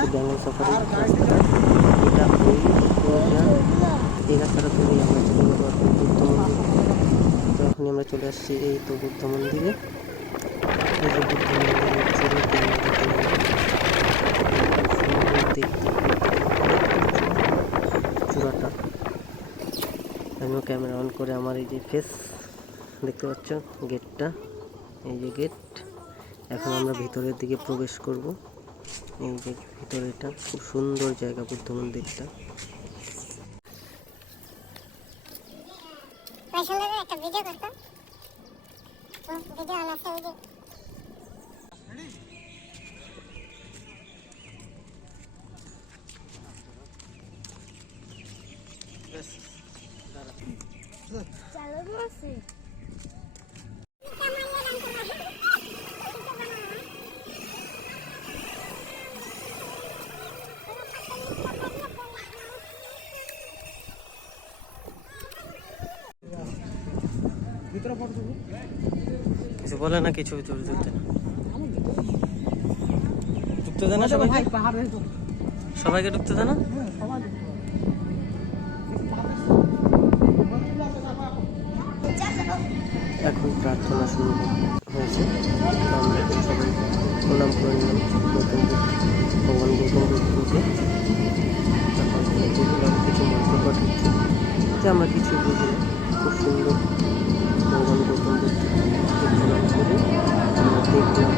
হচ্ছে বেঙ্গল সাফারি রাস্তা। এটা এই রাস্তাটা ধরেই আমরা চলে যাবো এখন বুদ্ধ মন্দির। তো এখনই আমরা চলে আসছি এই তো বুদ্ধ মন্দিরে। এই যে বুদ্ধ মন্দিরের চূড়াতে আমরা দেখে নেব, সুন্দর দেখতে চূড়াটা। আমিও ক্যামেরা অন করে আমার এই যে ফেস দেখতে পাচ্ছ, গেটটা, এই যে গেট। এখন আমরা ভিতরের দিকে প্রবেশ করব। এই যে ভিতরেটা খুব সুন্দর জায়গা, বুদ্ধ মন্দিরটা। একটা ভিডিও করতাম, ভিডিও আনাতে ওই যে চালু আছে। কিছু বলে না, কিছু ভিতরে ঢুকতে দেয় না সবাইকে, সবাইকে ঢুকতে দেয় না। এখন প্রার্থনা শুরু হয়েছে, আমরা এখন সবাই প্রণাম করে নিলাম ভগবান গৌতম বুদ্ধকে। তখন দেখলাম কিছু মন্ত্র পাঠাচ্ছে, যে আমরা কিছু বুঝি না। খুব সুন্দর ভগবান গৌতম বুদ্ধকে প্রণাম করে আমরা দেখলাম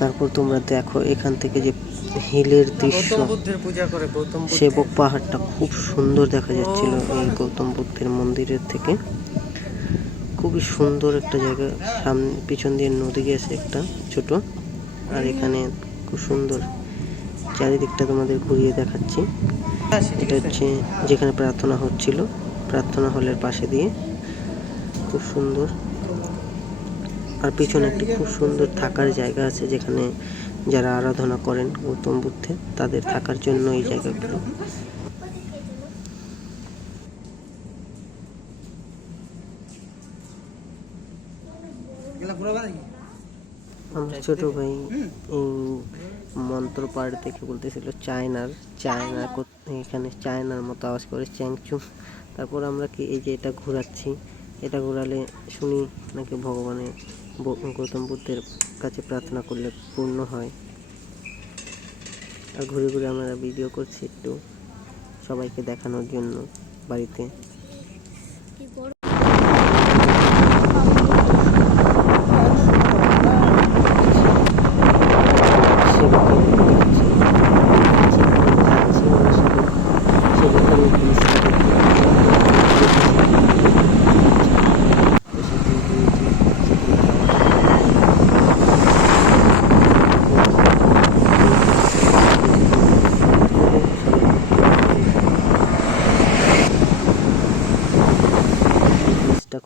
তারপর তোমরা দেখো এখান থেকে যে হিলের দৃশ্য, সেবক পাহাড়টা খুব সুন্দর দেখা যাচ্ছিল এই গৌতম বুদ্ধের মন্দিরের থেকে। খুবই সুন্দর একটা জায়গা, সামনে পিছন দিয়ে নদী গেছে একটা ছোট, আর এখানে খুব সুন্দর চারিদিকটা তোমাদের ঘুরিয়ে দেখাচ্ছি। এটা হচ্ছে যেখানে প্রার্থনা হচ্ছিল, প্রার্থনা হলের পাশে দিয়ে, খুব সুন্দর। আর পিছনে একটি খুব সুন্দর থাকার জায়গা আছে, যেখানে যারা আরাধনা করেন গৌতম বুদ্ধে তাদের থাকার জন্য এই জায়গাগুলো। আমার ছোট ভাই এই মন্ত্র পাঠ দেখে বলতেছিল চায়নার এখানে চায়নার মতো আওয়াজ করে চ্যাংচুং। তারপর আমরা কি এই যে এটা ঘোরাচ্ছি, এটা ঘোরালে শুনি নাকি ভগবানের গৌতম বুদ্ধের কাছে প্রার্থনা করলে পূর্ণ হয়। আর ঘুরে ঘুরে আমরা ভিডিও করছি একটু সবাইকে দেখানোর জন্য বাড়িতে।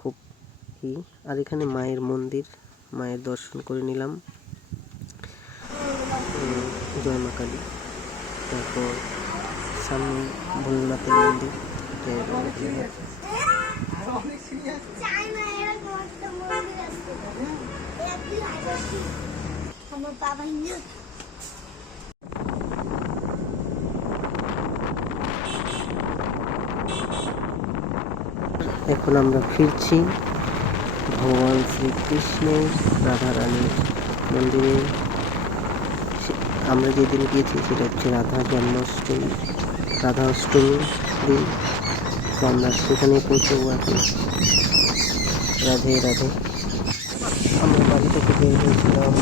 খুব আর এখানে মায়ের মন্দির, মায়ের দর্শন করে নিলাম, জয় মা কালী। তারপর সামনে ভোলানাথের মন্দির, এখন আমরা ফিরছি ভগবান শ্রীকৃষ্ণের রাধা রানীর মন্দিরে। আমরা যেদিন গিয়েছি সেটা হচ্ছে রাধা জন্মাষ্টমী, রাধা অষ্টমী দিন। তো আমরা সেখানে পৌঁছবো এখন। রাধে রাধে। আমরা বাড়ি থেকে বের হয়েছিলাম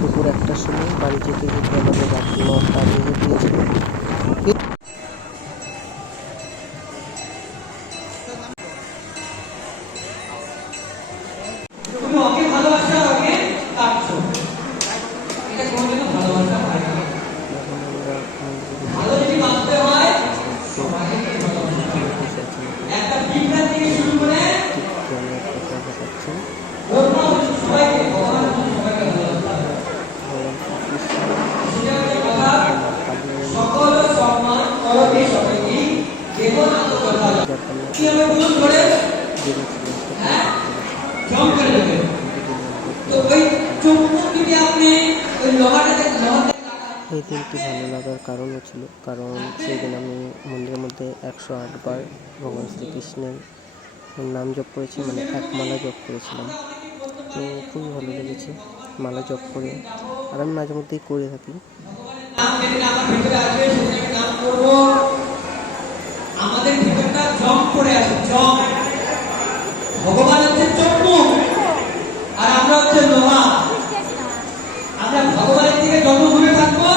দুপুর 1টার সময়, বাড়ি যেতে যেতে আমাদের রাত 9টা বেজে গিয়েছিল। ভালো লাগার কারণও ছিল, কারণ সেই দিন আমি মন্দিরের মধ্যে 108 বার ভগবান শ্রীকৃষ্ণের নাম জপ করেছি, মানে এক মালা জপ করেছিলাম। তো খুবই ভালো লেগেছে মালা জপ করে, আর আমি মাঝে মধ্যেই করে থাকি। আমাদের ভিতরটা জং পড়ে আছে, জং। ভগবান হচ্ছে চর্মক আর আমরা হচ্ছে লোহা। আমরা ভগবানের থেকে যত দূরে থাকবো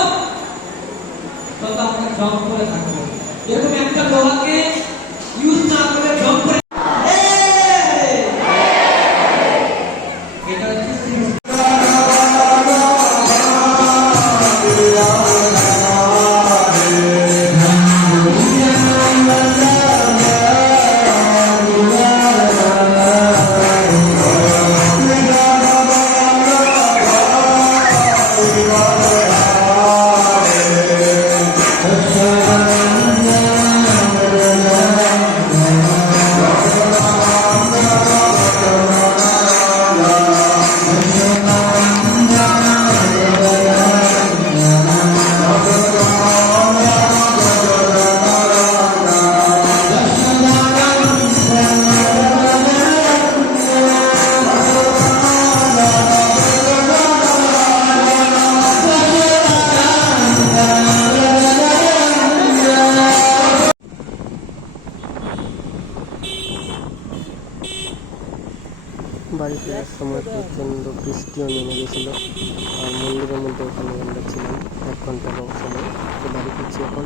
তত আমরা জং পড়ে থাকবো। এরকম একটা লোহাকে ইউজ না করে জং পড়ে এটা হচ্ছে বাড়ি ফেরার সময় প্রচণ্ড বৃষ্টিও নেমে গেছিলো, আর মন্দিরের মধ্যে ওখানে আমরা ছিলাম 1 ঘন্টার সময়। তো বাড়ি ফিরছি এখন।